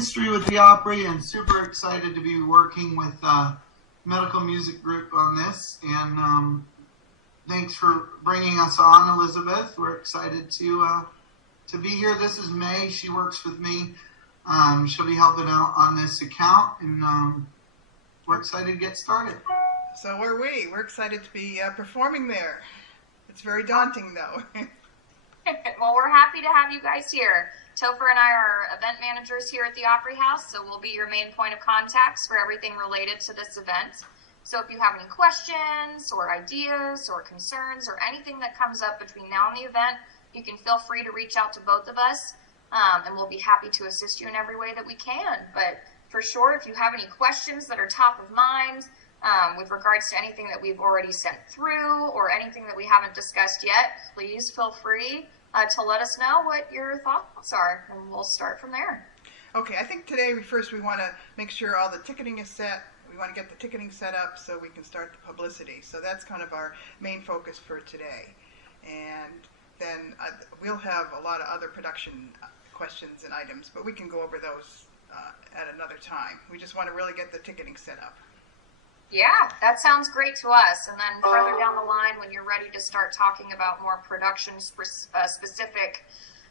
history with the Opry and super excited to be working with Medical Music Group on this. And thanks for bringing us on, Elizabeth. We're excited to be here. This is May. She works with me. She'll be helping out on this account, and we're excited to get started. So are we. We're excited to be performing there. It's very daunting, though. Well, we're happy to have you guys here. Topher and I are event managers here at the Opry House, so we'll be your main point of contacts for everything related to this event. So if you have any questions or ideas or concerns or anything that comes up between now and the event, you can feel free to reach out to both of us, and we'll be happy to assist you in every way that we can. But for sure, if you have any questions that are top of mind with regards to anything that we've already sent through or anything that we haven't discussed yet, please feel free to let us know what your thoughts are, and we'll start from there. Okay, I think today we want to make sure all the ticketing is set. We want to get the ticketing set up so we can start the publicity. So that's kind of our main focus for today. And then we'll have a lot of other production questions and items, but we can go over those at another time. We just want to really get the ticketing set up. Yeah, that sounds great to us. And then further down the line, when you're ready to start talking about more production-specific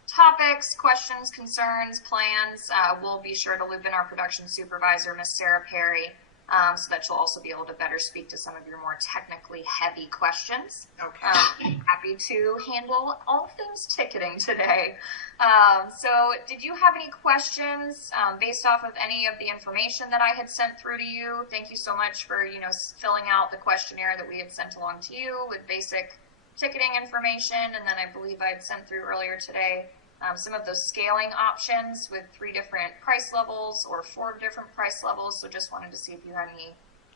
topics, questions, concerns, plans, we'll be sure to loop in our production supervisor, Miss Sarah Perry, so that she'll also be able to better speak to some of your more technically heavy questions. Okay. Happy to handle all things ticketing today. So did you have any questions based off of any of the information that I had sent through to you? Thank you so much for, filling out the questionnaire that we had sent along to you with basic ticketing information. And then I believe I had sent through earlier today some of those scaling options with 3 different price levels or 4 different price levels. So just wanted to see if you had any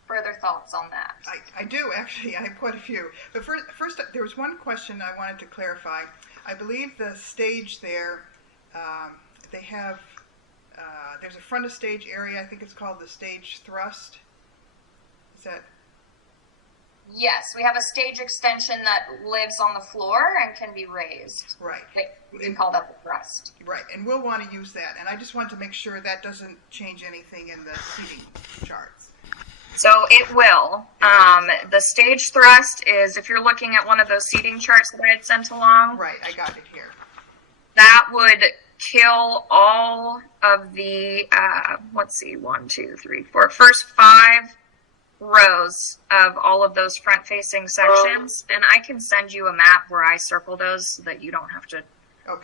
further thoughts on that. I do, actually. I have quite a few. But first there was one question I wanted to clarify. I believe the stage there, they have, there's a front of stage area. I think it's called the stage thrust. Is that? Yes, we have a stage extension that lives on the floor and can be raised. Right. We can call that the thrust. Right, and we'll want to use that. And I just want to make sure that doesn't change anything in the seating charts. So it will. The stage thrust is, if you're looking at one of those seating charts that I had sent along. Right, I got it here. That would kill all of the, first 5 rows of all of those front-facing sections. And I can send you a map where I circle those so that you don't have to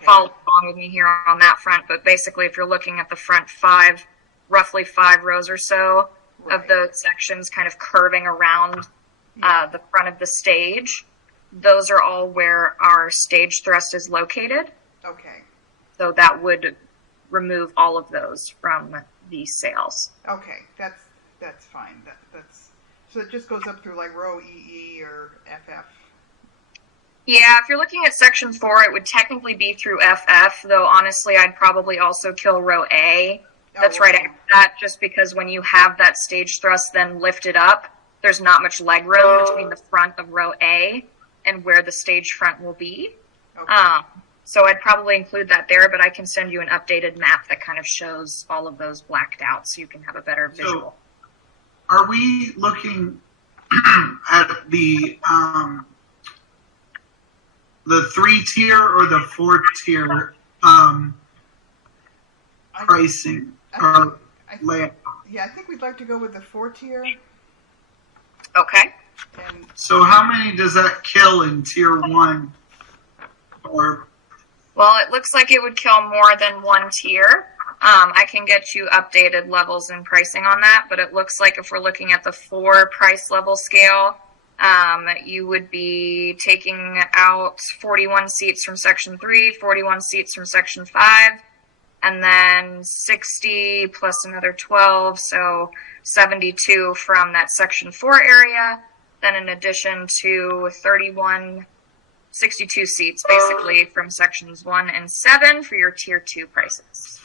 follow along with me here on that front. But basically, if you're looking at the front roughly 5 rows or so, of those sections kind of curving around the front of the stage. Those are all where our stage thrust is located. Okay. So that would remove all of those from the sails. Okay, that's fine. That's so it just goes up through like row EE or FF. Yeah, if you're looking at section 4, it would technically be through FF, though honestly I'd probably also kill row A. That's right after that, just because when you have that stage thrust then lifted up, there's not much leg room between the front of row A and where the stage front will be. Okay. So I'd probably include that there, but I can send you an updated map that kind of shows all of those blacked out so you can have a better visual. So are we looking at the 3-tier or the 4-tier pricing? Yeah, I think we'd like to go with the 4-tier. Okay. And so how many does that kill in tier 1? Or well, it looks like it would kill more than 1 tier. I can get you updated levels and pricing on that, but it looks like if we're looking at the 4 price level scale, you would be taking out 41 seats from section 3, 41 seats from section 5, and then 60 plus another 12, so 72 from that section 4 area. Then in addition to 62 seats basically from sections 1 and 7 for your tier 2 prices.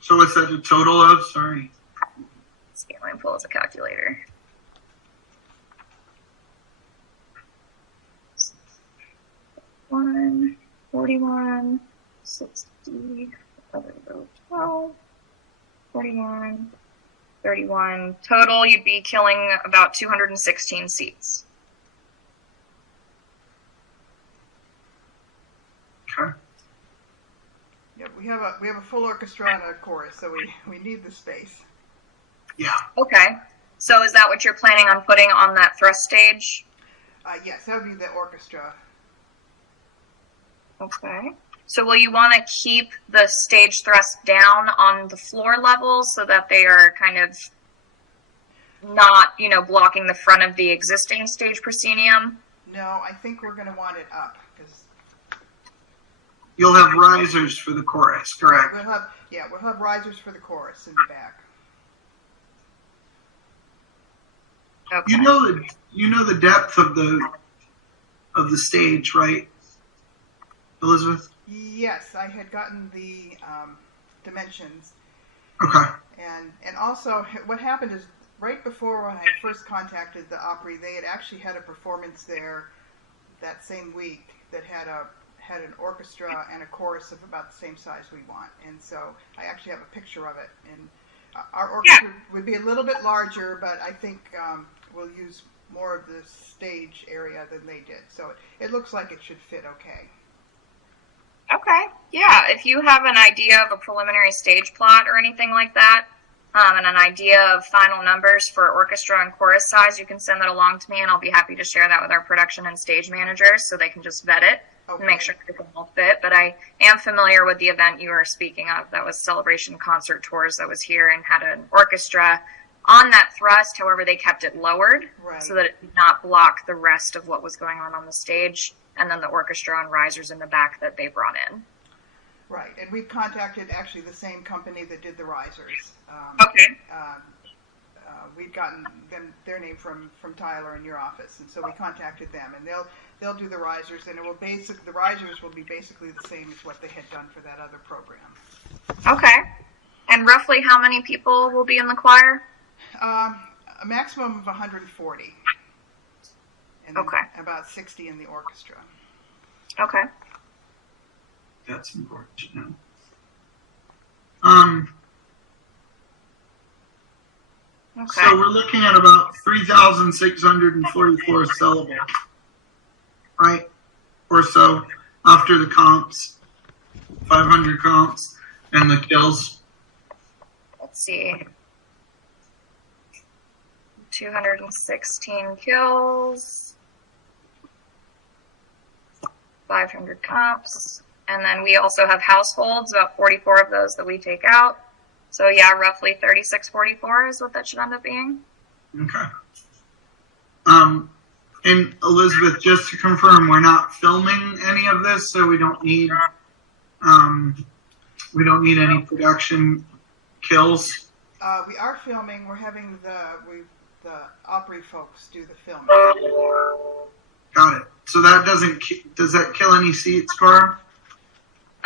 So what's that a total of? Sorry. Let's get my pull as a calculator. 41, 60, 12, 41, 31. Total, you'd be killing about 216 seats. Okay. Yeah, we have a full orchestra and a chorus, so we need the space. Yeah. Okay. So is that what you're planning on putting on that thrust stage? Yes, that would be the orchestra. Okay. So will you want to keep the stage thrust down on the floor level so that they are kind of not, blocking the front of the existing stage proscenium? No, I think we're going to want it up because You'll have risers for the chorus, correct? we'll have risers for the chorus in the back. Okay. You know the depth of the stage, right, Elizabeth? Yes, I had gotten the dimensions, Okay. and also what happened is right before when I first contacted the Opry, they had actually had a performance there that same week that had an orchestra and a chorus of about the same size we want, and so I actually have a picture of it. And our orchestra would be a little bit larger, but I think we'll use more of the stage area than they did. So it looks like it should fit okay. Okay. Yeah. If you have an idea of a preliminary stage plot or anything like that, and an idea of final numbers for orchestra and chorus size, you can send that along to me, and I'll be happy to share that with our production and stage managers so they can just vet it and make sure everything will fit. But I am familiar with the event you were speaking of. That was Celebration Concert Tours that was here and had an orchestra on that thrust. However, they kept it lowered so that it did not block the rest of what was going on the stage, and then the orchestra on risers in the back that they brought in. Right, and we contacted actually the same company that did the risers. Okay. We'd gotten their name from Tyler in your office, and so we contacted them, and they'll do the risers, and the risers will be basically the same as what they had done for that other program. Okay. And roughly how many people will be in the choir? A maximum of 140. And about 60 in the orchestra. Okay. That's important to know. Okay. So we're looking at about 3,644 syllables, right? Or so after the comps, 500 comps, and the kills. Let's see. 216 kills, 500 comps, and then we also have households, about 44 of those that we take out. So yeah, roughly 3644 is what that should end up being. Okay. And Elizabeth, just to confirm, we're not filming any of this, so we don't need any production kills. We are filming. We're having the Opry folks do the filming. Got it. So that does that kill any seats, Barb?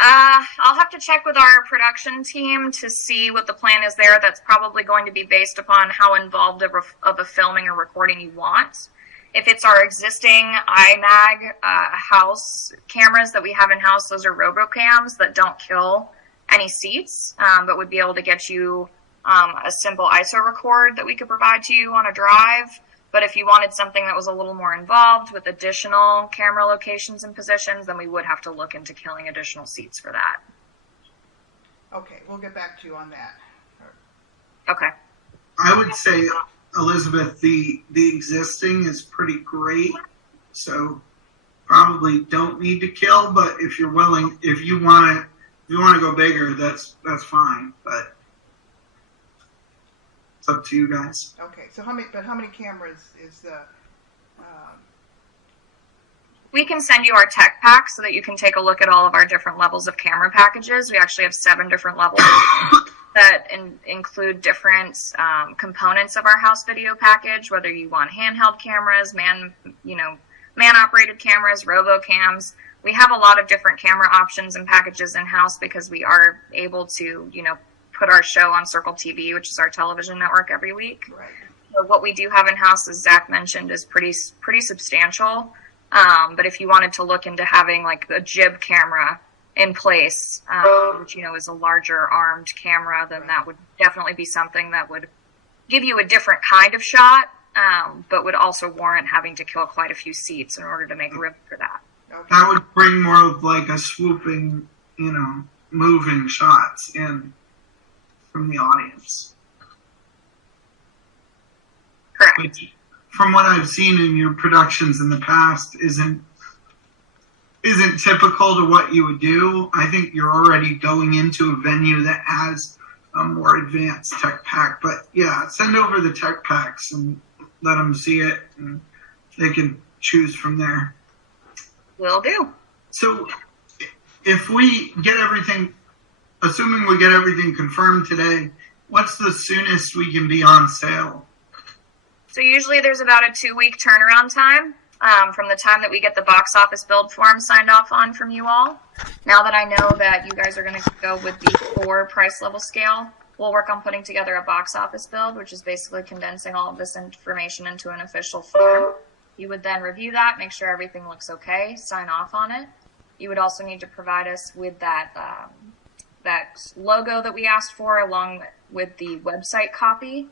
I'll have to check with our production team to see what the plan is there. That's probably going to be based upon how involved of a filming or recording you want. If it's our existing iMag house cameras that we have in-house, those are RoboCams that don't kill any seats, but would be able to get you a simple ISO record that we could provide to you on a drive. But if you wanted something that was a little more involved with additional camera locations and positions, then we would have to look into killing additional seats for that. Okay, we'll get back to you on that. Okay. I would say, Elizabeth, the existing is pretty great, so probably don't need to kill. But if you're willing, if you want to go bigger, that's fine. But it's up to you guys. Okay, so how many cameras is the? We can send you our tech pack so that you can take a look at all of our different levels of camera packages. We actually have 7 different levels that include different components of our house video package, whether you want handheld cameras, man-operated cameras, RoboCams. We have a lot of different camera options and packages in-house because we are able to, put our show on Circle TV, which is our television network, every week. Right. So what we do have in-house, as Zach mentioned, is pretty substantial. But if you wanted to look into having like a jib camera in place, which, you know, is a larger armed camera, then that would definitely be something that would give you a different kind of shot, but would also warrant having to kill quite a few seats in order to make room for that. Okay. That would bring more of like a swooping, you know, moving shots in from the audience. Correct. Which, from what I've seen in your productions in the past, isn't typical to what you would do. I think you're already going into a venue that has a more advanced tech pack. But yeah, send over the tech packs and let them see it, and they can choose from there. Will do. So if we get everything, assuming we get everything confirmed today, what's the soonest we can be on sale? So usually there's about a 2-week turnaround time from the time that we get the box office build form signed off on from you all. Now that I know that you guys are going to go with the 4 price level scale, we'll work on putting together a box office build, which is basically condensing all of this information into an official form. You would then review that, make sure everything looks okay, sign off on it. You would also need to provide us with that logo that we asked for, along with the website copy.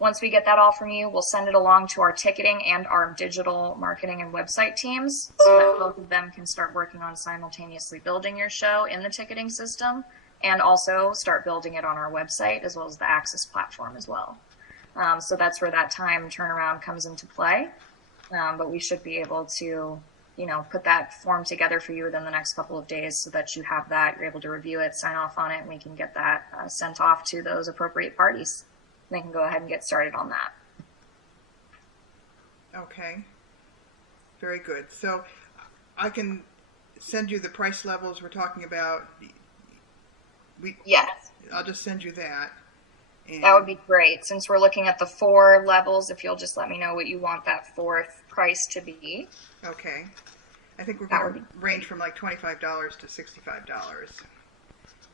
Once we get that all from you, we'll send it along to our ticketing and our digital marketing and website teams so that both of them can start working on simultaneously building your show in the ticketing system and also start building it on our website as well as the Access platform as well. So that's where that time turnaround comes into play. But we should be able to, you know, put that form together for you within the next couple of days so that you have that, you're able to review it, sign off on it, and we can get that sent off to those appropriate parties. They can go ahead and get started on that. Okay. Very good. So I can send you the price levels we're talking about. Yes. I'll just send you that. And that would be great. Since we're looking at the 4 levels, if you'll just let me know what you want that 4th price to be. Okay. I think we're going to range from like $25 to $65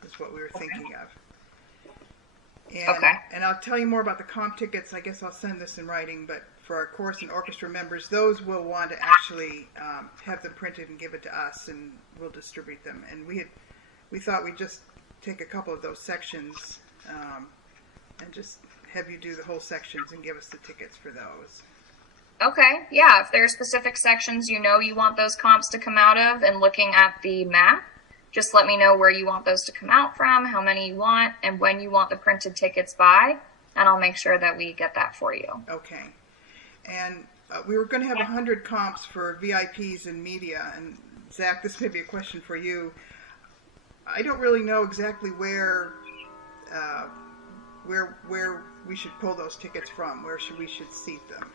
is what we were thinking of. And, and I'll tell you more about the comp tickets. I guess I'll send this in writing, but for our chorus and orchestra members, those will want to actually have them printed and give it to us, and we'll distribute them. And we thought we'd just take a couple of those sections and just have you do the whole sections and give us the tickets for those. Okay, yeah, if there are specific sections you know you want those comps to come out of, and looking at the map, just let me know where you want those to come out from, how many you want, and when you want the printed tickets by, and I'll make sure that we get that for you. Okay. And we were going to have 100 comps for VIPs and media, and Zach, this may be a question for you. I don't really know exactly where we should pull those tickets from. Where we should seat them?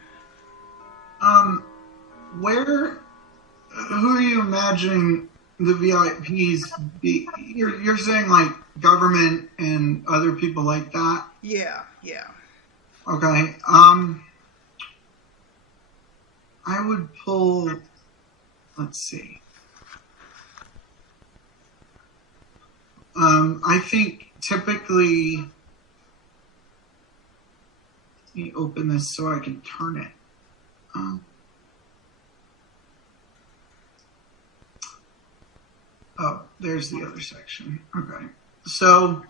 Who are you imagining the VIPs be? You're saying like government and other people like that? Yeah. Okay. I would pull, let's see. I think typically, let me open this so I can turn it. Oh, there's the other section. Okay. So,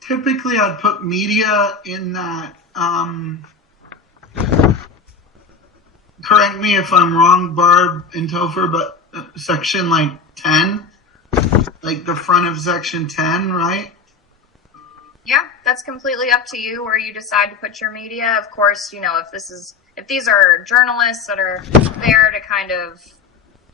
typically I'd put media in that, correct me if I'm wrong, Barb and Topher, but section like 10, like the front of section 10, right? Yeah, that's completely up to you where you decide to put your media. Of course, you know, if these are journalists that are there to kind of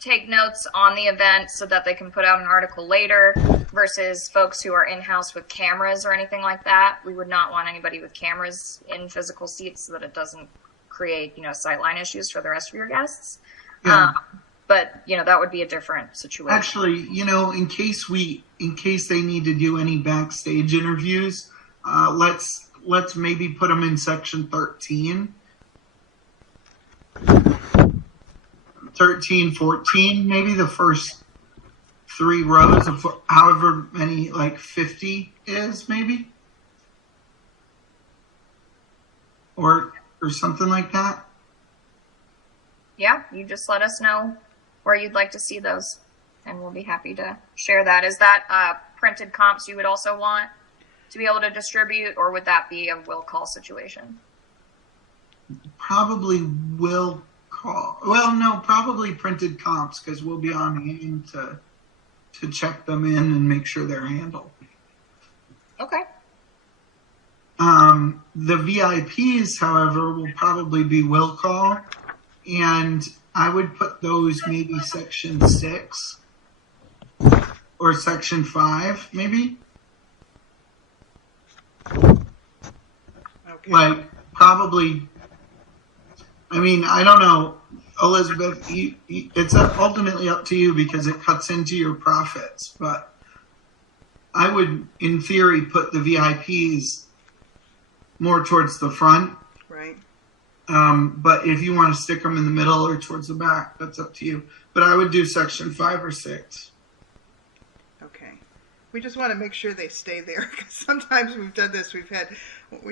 take notes on the event so that they can put out an article later versus folks who are in-house with cameras or anything like that, we would not want anybody with cameras in physical seats so that it doesn't create, you know, sightline issues for the rest of your guests. Yeah. But, you know, that would be a different situation. Actually, you know, in case they need to do any backstage interviews, let's maybe put them in section 13. 13, 14, maybe the first 3 rows of however many, like 50 is maybe, or something like that. yeah, you just let us know where you'd like to see those, and we'll be happy to share that. Is that printed comps you would also want to be able to distribute, or would that be a will call situation? Probably will call. Well, no, probably printed comps because we'll be on hand to check them in and make sure they're handled. Okay. The VIPs, however, will probably be will call, and I would put those maybe section 6 or section 5, maybe. Okay. Like, probably, I mean, I don't know, Elizabeth, it's ultimately up to you because it cuts into your profits, but I would, in theory, put the VIPs more towards the front. Right. But if you want to stick them in the middle or towards the back, that's up to you. But I would do section 5 or 6. Okay. We just want to make sure they stay there because sometimes we've done this. We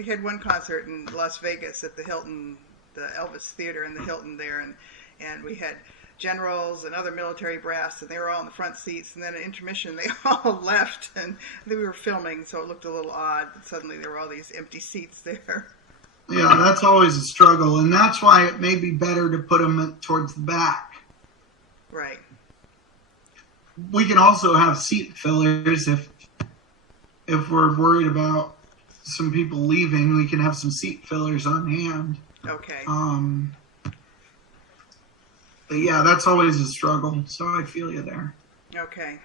had one concert in Las Vegas at the Hilton, the Elvis Theater in the Hilton there, and we had generals and other military brass, and they were all in the front seats. And then at intermission, they all left, and we were filming, so it looked a little odd. Suddenly, there were all these empty seats there. Yeah, that's always a struggle, and that's why it may be better to put them towards the back. Right. We can also have seat fillers if we're worried about some people leaving. We can have some seat fillers on hand. Okay. But yeah, that's always a struggle. So I feel you there. Okay.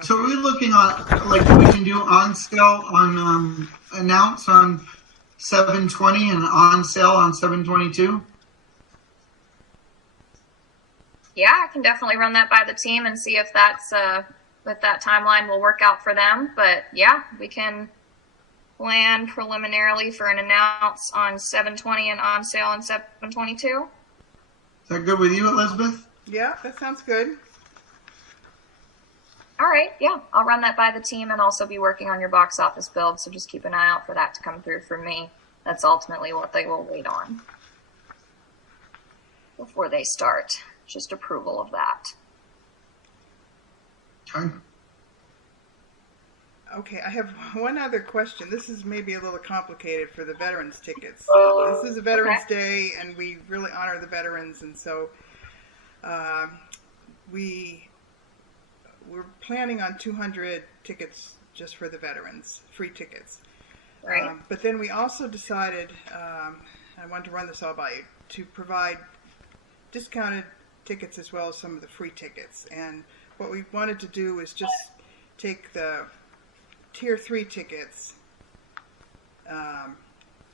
So are we looking at like we can do on sale on announce on 720 and on sale on 722? Yeah, I can definitely run that by the team and see if that's if that timeline will work out for them. But yeah, we can plan preliminarily for an announce on 720 and on sale on 722. Is that good with you, Elizabeth? Yeah, that sounds good. All right, yeah, I'll run that by the team and also be working on your box office build, so just keep an eye out for that to come through for me. That's ultimately what they will wait on before they start. Just approval of that. Okay. Okay, I have one other question. This is maybe a little complicated for the veterans tickets. This is a Veterans Day, and we really honor the veterans, and so we're planning on 200 tickets just for the veterans, free tickets. Right. But then we also decided, I wanted to run this all by you, to provide discounted tickets as well as some of the free tickets. And what we wanted to do is just take the Tier 3 tickets,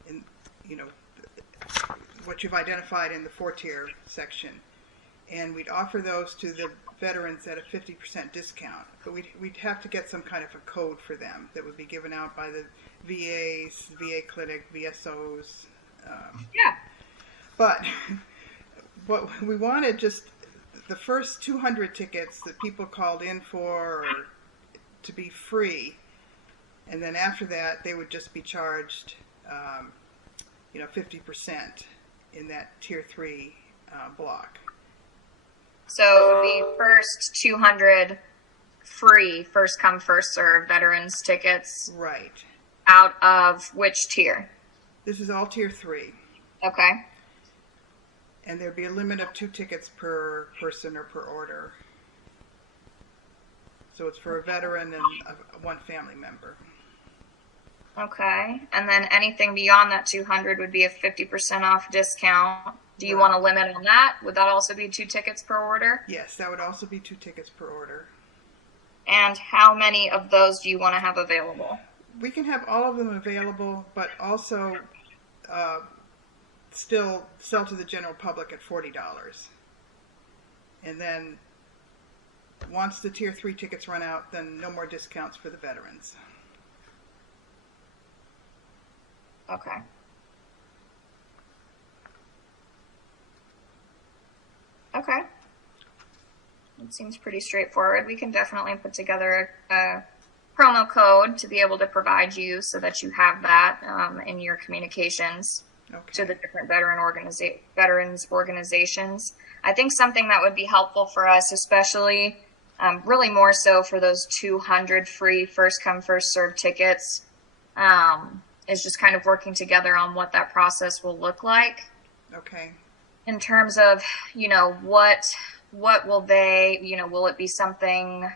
in, you know, what you've identified in the 4-tier section, and we'd offer those to the veterans at a 50% discount. But we'd have to get some kind of a code for them that would be given out by the VAs, VA clinic, VSOs. Yeah. But what we wanted, just the first 200 tickets that people called in for to be free, and then after that they would just be charged 50% in that Tier 3 block. So the first 200 free, first come, first serve veterans tickets. Right. Out of which tier? This is all Tier 3. Okay. And there'd be a limit of 2 tickets per person or per order. So it's for a veteran and one family member. Okay. And then anything beyond that 200 would be a 50% off discount. Do you want a limit on that? Would that also be 2 tickets per order? Yes, that would also be 2 tickets per order. And how many of those do you want to have available? We can have all of them available, but also still sell to the general public at $40. And then once the Tier 3 tickets run out, then no more discounts for the veterans. Okay. Okay. It seems pretty straightforward. We can definitely put together a promo code to be able to provide you so that you have that in your communications. to the different veterans organizations. I think something that would be helpful for us, especially really more so for those 200 free first come first serve tickets, is just kind of working together on what that process will look like. Okay. In terms of, what will they, will it be something,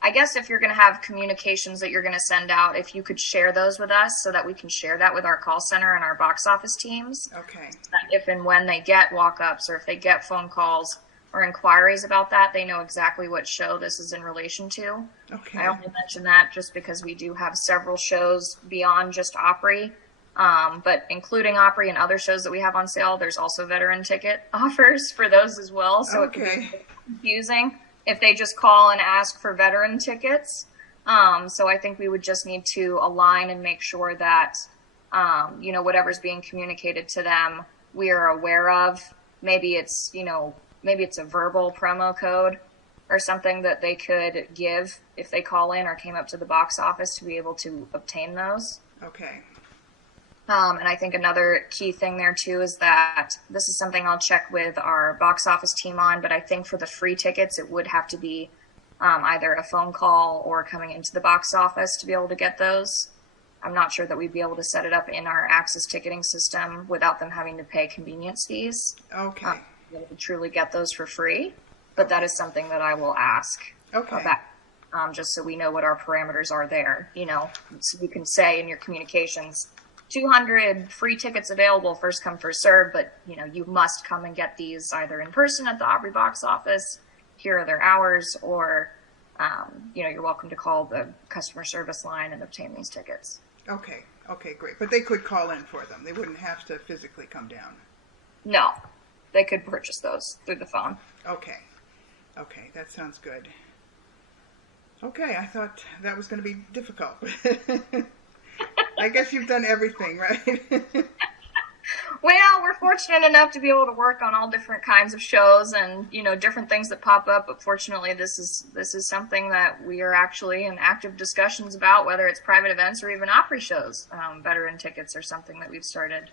I guess if you're going to have communications that you're going to send out, if you could share those with us so that we can share that with our call center and our box office teams. Okay. So that if and when they get walk-ups or if they get phone calls or inquiries about that, they know exactly what show this is in relation to. Okay. I only mention that just because we do have several shows beyond just Opry, but including Opry and other shows that we have on sale, there's also veteran ticket offers for those as well. So it could be confusing if they just call and ask for veteran tickets. So I think we would just need to align and make sure that, whatever's being communicated to them, we are aware of. Maybe it's a verbal promo code or something that they could give if they call in or came up to the box office to be able to obtain those. Okay. And I think another key thing there too is that this is something I'll check with our box office team on, but I think for the free tickets, it would have to be either a phone call or coming into the box office to be able to get those. I'm not sure that we'd be able to set it up in our Access ticketing system without them having to pay convenience fees. Okay. To be able to truly get those for free, but that is something that I will ask about. Just so we know what our parameters are there, so you can say in your communications, 200 free tickets available, first come, first serve, but you must come and get these either in person at the Opry box office. Here are their hours, or you're welcome to call the customer service line and obtain these tickets. Okay. Okay, great. But they could call in for them. They wouldn't have to physically come down. No, they could purchase those through the phone. Okay. Okay, that sounds good. Okay, I thought that was going to be difficult. I guess you've done everything, right? Well, we're fortunate enough to be able to work on all different kinds of shows and, different things that pop up. But fortunately, this is something that we are actually in active discussions about, whether it's private events or even Opry shows. Veteran tickets are something that we've started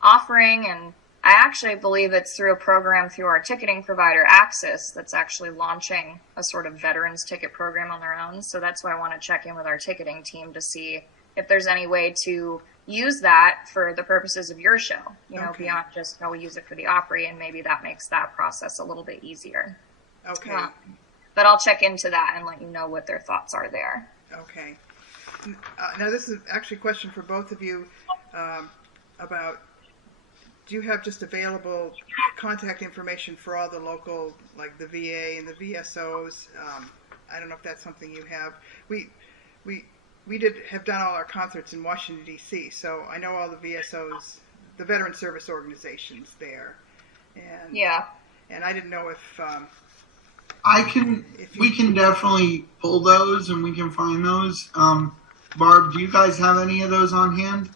offering. And I actually believe it's through a program through our ticketing provider, Access, that's actually launching a sort of veterans ticket program on their own. So that's why I want to check in with our ticketing team to see if there's any way to use that for the purposes of your show, beyond just how we use it for the Opry, and maybe that makes that process a little bit easier. Okay. But I'll check into that and let you know what their thoughts are there. Okay. Now this is actually a question for both of you about, do you have just available contact information for all the local, like the VA and the VSOs? I don't know if that's something you have. We have done all our concerts in Washington, D.C., so I know all the VSOs, the Veteran Service Organizations there. And, yeah. And I didn't know if... we can definitely pull those and we can find those. Barb, do you guys have any of those on hand?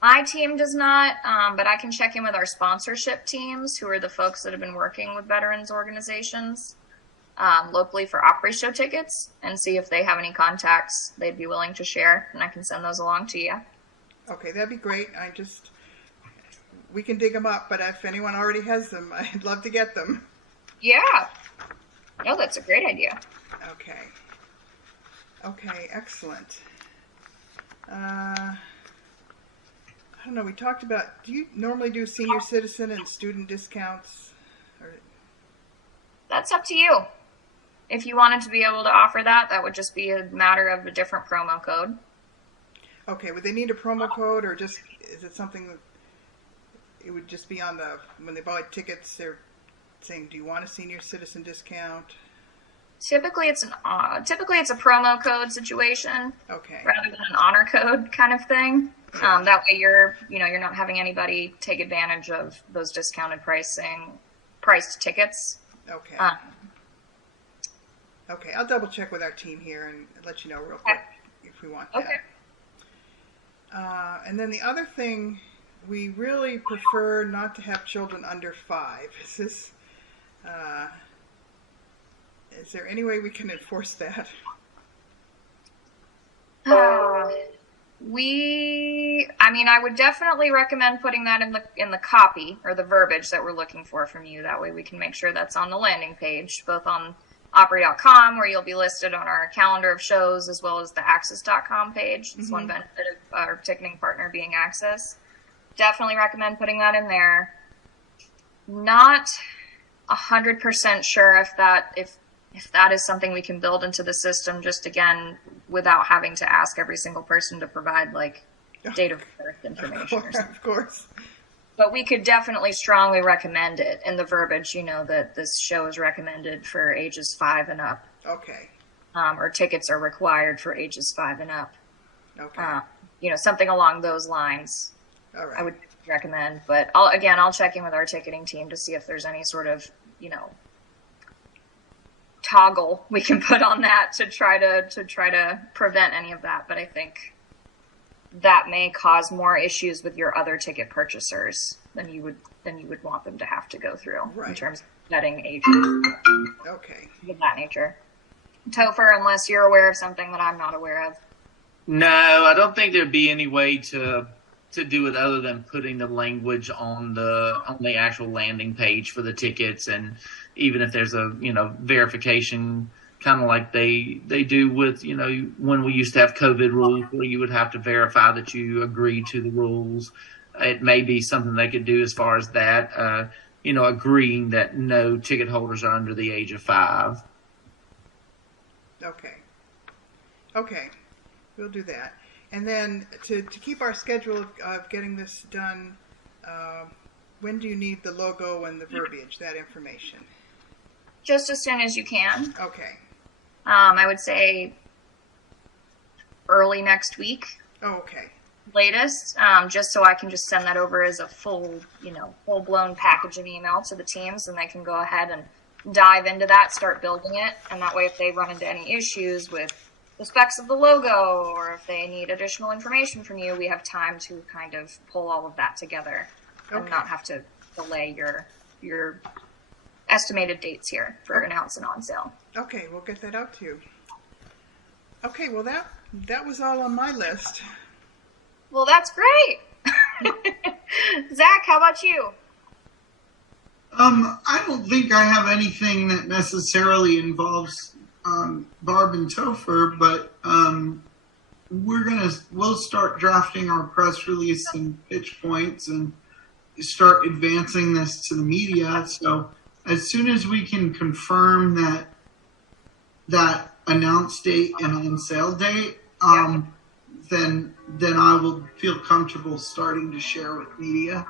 My team does not, but I can check in with our sponsorship teams, who are the folks that have been working with veterans organizations locally for Opry show tickets, and see if they have any contacts they'd be willing to share, and I can send those along to you. Okay, that'd be great. We can dig them up, but if anyone already has them, I'd love to get them. Yeah. No, that's a great idea. Okay. Okay, excellent. I don't know, we talked about, do you normally do senior citizen and student discounts? That's up to you. If you wanted to be able to offer that, that would just be a matter of a different promo code. Okay, would they need a promo code, or is it something that it would just be on when they buy tickets, they're saying, do you want a senior citizen discount? Typically it's a promo code situation. Okay. Rather than an honor code kind of thing. That way you're not having anybody take advantage of those discounted priced tickets. Okay. Okay, I'll double check with our team here and let you know real quick if we want that. Okay. And then the other thing, we really prefer not to have children under 5. Is there any way we can enforce that? I mean, I would definitely recommend putting that in the copy or the verbiage that we're looking for from you. That way we can make sure that's on the landing page, both on Opry.com, where you'll be listed on our calendar of shows, as well as the Access.com page. It's one benefit of our ticketing partner being Access. Definitely recommend putting that in there. Not 100% sure if that is something we can build into the system, just again, without having to ask every single person to provide like date of birth information or something. Of course. But we could definitely strongly recommend it in the verbiage, that this show is recommended for ages 5 and up. Okay. Or tickets are required for ages 5 and up. Okay. Something along those lines. All right. I would recommend, but I'll check in with our ticketing team to see if there's any sort of, toggle we can put on that to try to prevent any of that. But I think that may cause more issues with your other ticket purchasers than you would want them to have to go through in terms of vetting ages. Okay. Of that nature. Topher, unless you're aware of something that I'm not aware of. No, I don't think there'd be any way to do it other than putting the language on the actual landing page for the tickets, and even if there's a verification, kind of like they do with when we used to have COVID rules where you would have to verify that you agreed to the rules. It may be something they could do as far as that, agreeing that no ticket holders are under the age of 5. Okay, we'll do that. And then to keep our schedule of getting this done, when do you need the logo and the verbiage, that information? Just as soon as you can. Okay. I would say early next week. Oh, okay. Latest, just so I can just send that over as a full-blown package of email to the teams, and they can go ahead and dive into that, start building it, and that way if they run into any issues with the specs of the logo, or if they need additional information from you, we have time to kind of pull all of that together and not have to delay your estimated dates here for announcing on sale. Okay, we'll get that out to you. Okay, well that was all on my list. Well, that's great. Zach, how about you? I don't think I have anything that necessarily involves Barb and Topher, but we'll start drafting our press release and pitch points and start advancing this to the media. So as soon as we can confirm that announce date and on sale date, then I will feel comfortable starting to share with media.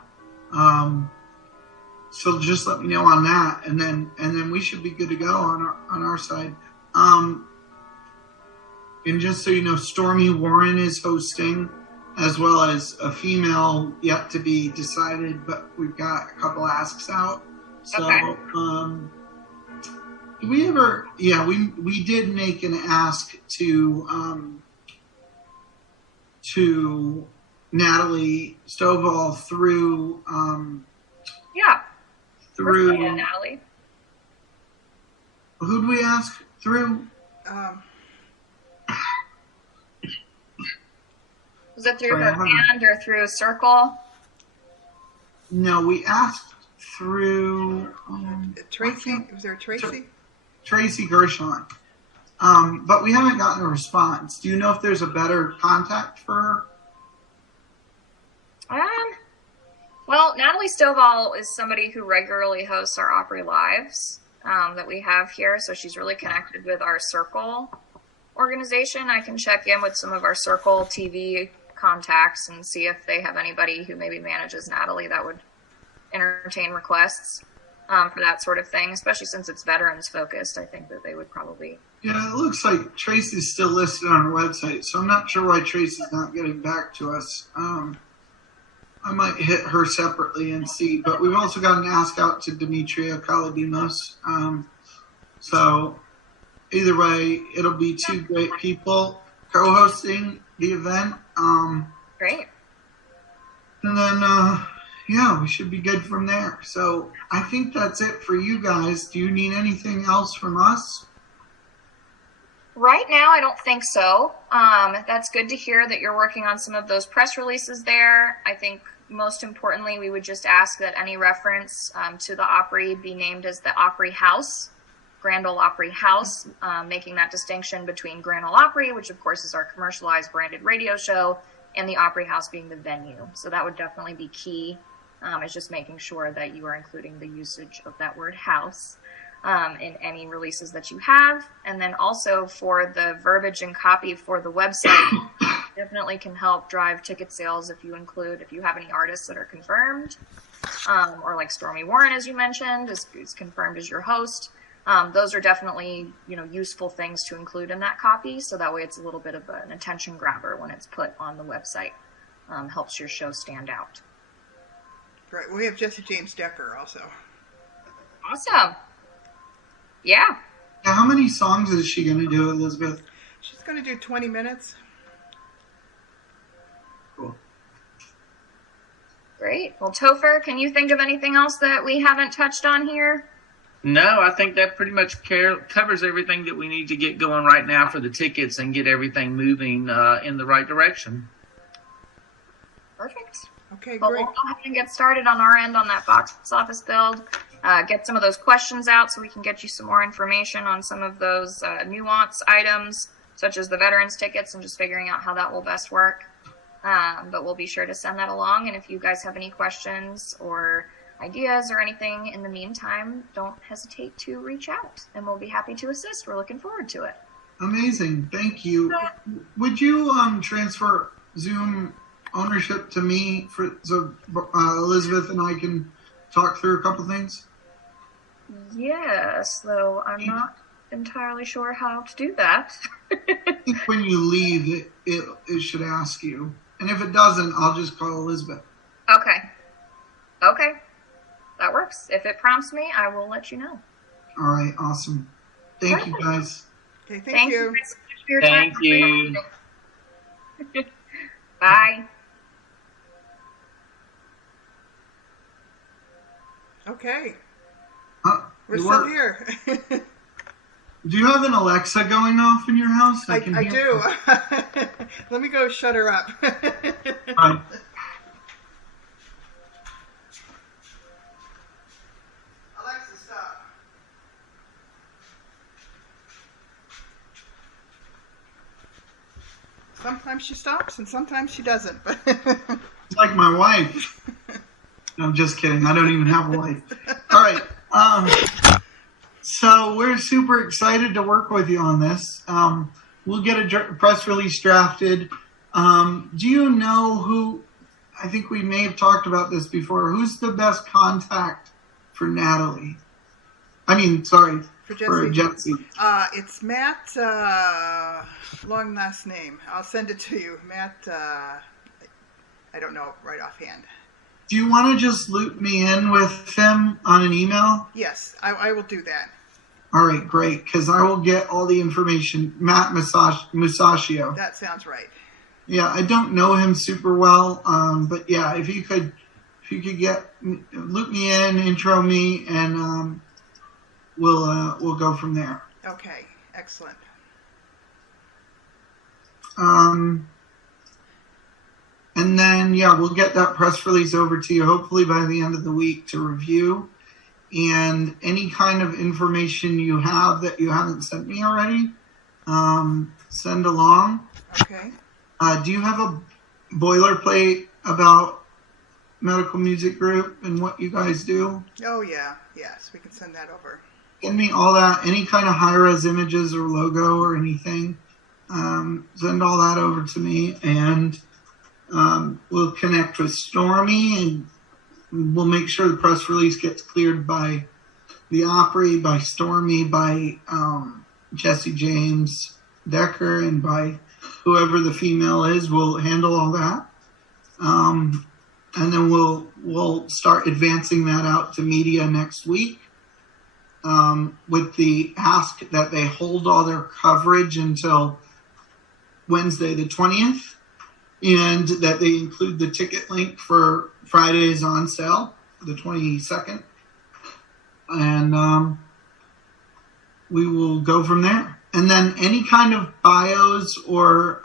So just let me know on that, and then we should be good to go on our side. And just so you know, Stormy Warren is hosting, as well as a female yet to be decided, but we've got a couple asks out. So, did we ever? Yeah, we did make an ask to Natalie Stovall through Natalie. Who'd we ask through? Was it through her band or through Circle? No, we asked through Tracy. Was there a Tracy? Tracy Gershon. But we haven't gotten a response. Do you know if there's a better contact for her? Well, Natalie Stovall is somebody who regularly hosts our Opry Lives that we have here, so she's really connected with our Circle organization. I can check in with some of our Circle TV contacts and see if they have anybody who maybe manages Natalie that would entertain requests for that sort of thing, especially since it's veterans focused. I think that they would probably... Yeah, it looks like Tracy's still listed on her website, so I'm not sure why Tracy's not getting back to us. I might hit her separately and see, but we've also got an ask out to Demetria Kalodimos. So either way, it'll be two great people co-hosting the event. Great. And then, we should be good from there. So I think that's it for you guys. Do you need anything else from us? Right now, I don't think so. That's good to hear that you're working on some of those press releases there. I think most importantly, we would just ask that any reference to the Opry be named as the Opry House, Grand Ole Opry House, making that distinction between Grand Ole Opry, which of course is our commercialized branded radio show, and the Opry House being the venue. So that would definitely be key. It's just making sure that you are including the usage of that word house in any releases that you have. And then also for the verbiage and copy for the website, definitely can help drive ticket sales if you have any artists that are confirmed, or like Stormy Warren, as you mentioned, is confirmed as your host. Those are definitely, useful things to include in that copy. So that way it's a little bit of an attention grabber when it's put on the website. Helps your show stand out. Right. We have Jesse James Decker also. Awesome. Yeah. Now, how many songs is she going to do, Elizabeth? She's going to do 20 minutes. Cool. Great. Well, Topher, can you think of anything else that we haven't touched on here? No, I think that pretty much covers everything that we need to get going right now for the tickets and get everything moving in the right direction. Perfect. Okay, well, great. We'll go ahead and get started on our end on that box office build. Get some of those questions out so we can get you some more information on some of those nuance items, such as the veterans tickets, and just figuring out how that will best work. But we'll be sure to send that along. And if you guys have any questions or ideas or anything in the meantime, don't hesitate to reach out, and we'll be happy to assist. We're looking forward to it. Amazing. Thank you. Would you transfer Zoom ownership to me so Elizabeth and I can talk through a couple things? Yes, though I'm not entirely sure how to do that. I think when you leave, it should ask you. And if it doesn't, I'll just call Elizabeth. Okay. That works. If it prompts me, I will let you know. All right. Awesome. Thank you, guys. Okay, thank you. Thank you so much for your time. Thank you. Bye. Okay. We're You still work. here. Do you have an Alexa going off in your house? I can hear do. her. Let me go shut her up. All right. Alexa, stop. Sometimes she stops and sometimes she doesn't. It's like my wife. No, I'm just kidding. I don't even have a wife. All right. So we're super excited to work with you on this. We'll get a press release drafted. Do you know who, I think we may have talked about this before, who's the best contact for Natalie? For Jesse. It's Matt, long last name. I'll send it to you. Matt, I don't know right offhand. Do you want to just loop me in with him on an email? Yes, I will do that. All right, great, because I will get all the information. Matt Musacchio. That sounds right. Yeah, I don't know him super well, but yeah, if you could loop me in, intro me, and we'll go from there. Okay, excellent. And then, we'll get that press release over to you hopefully by the end of the week to review. And any kind of information you have that you haven't sent me already, send along. Okay. Do you have a boilerplate about Medical Music Group and what you guys do? Oh, yeah. Yes, we can send that over. Send me all that, any kind of high-res images or logo or anything. Send all that over to me, and we'll connect with Stormy, and we'll make sure the press release gets cleared by the Opry, by Stormy, by Jesse James Decker, and by whoever the female is. We'll handle all that. And then we'll start advancing that out to media next week, with the ask that they hold all their coverage until Wednesday the 20th, and that they include the ticket link for Friday's on sale, the 22nd. And we will go from there. And then any kind of bios or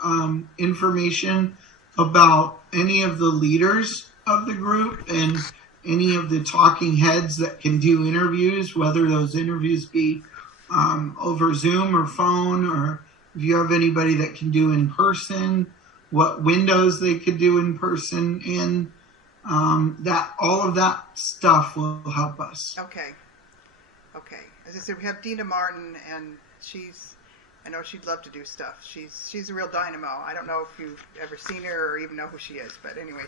information about any of the leaders of the group and any of the talking heads that can do interviews, whether those interviews be over Zoom or phone, or if you have anybody that can do in person, what windows they could do in person in, that all of that stuff will help us. Okay. As I said, we have Dina Martin, and I know she'd love to do stuff. She's a real dynamo. I don't know if you've ever seen her or even know who she is, but anyway,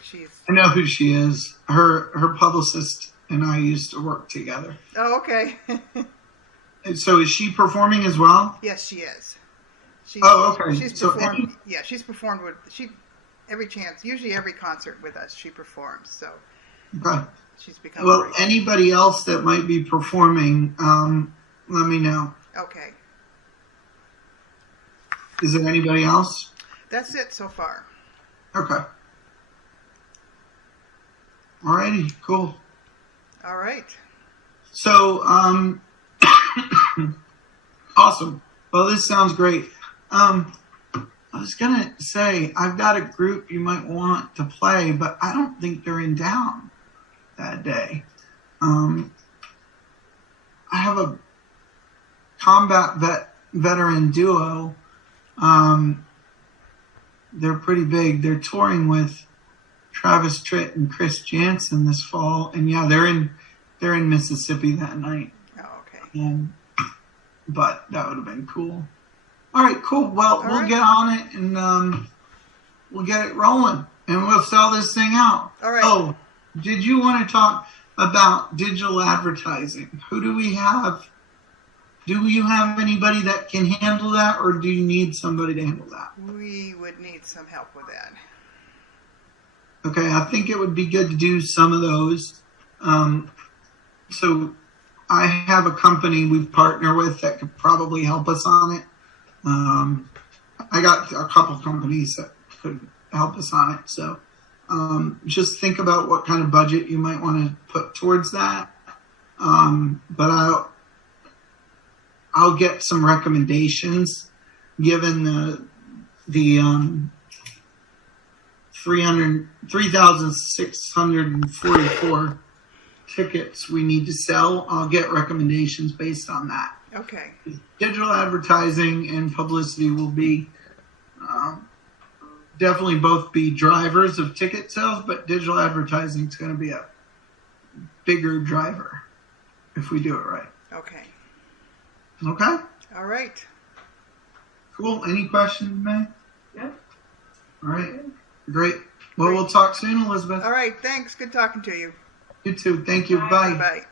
I know who she is. Her publicist and I used to work together. Oh, okay. And so is she performing as well? Yes, she is. Okay. She's performed. She's performed with every chance, usually every concert with us. She performs. So okay. She's become. Well, great. Anybody else that might be performing, let me know. Okay. Is there anybody else? That's it so far. Okay. Alrighty, cool. All right. So, awesome. Well, this sounds great. I was gonna say I've got a group you might want to play, but I don't think they're in town that day. I have a combat veteran duo. They're pretty big. They're touring with Travis Tritt and Chris Jansen this fall, and yeah, they're in Mississippi that night. Oh, okay. But that would have been cool. All right, cool. Well, we'll get on it and we'll get it rolling, and we'll sell this thing out. All right. Oh, did you want to talk about digital advertising? Who do we have? Do you have anybody that can handle that, or do you need somebody to handle that? We would need some help with that. Okay, I think it would be good to do some of those. So I have a company we partner with that could probably help us on it. I got a couple companies that could help us on it. So just think about what kind of budget you might want to put towards that. But I'll get some recommendations given the 3,644 tickets we need to sell. I'll get recommendations based on that. Okay. Digital advertising and publicity will be definitely both be drivers of ticket sales, but digital advertising is going to be a bigger driver if we do it right. Okay. Okay? All right. Cool. Any questions, May? Yeah. All right. Great. Well, we'll talk soon, Elizabeth. All right. Thanks. Good talking to you. You too. Thank you. Bye. Bye.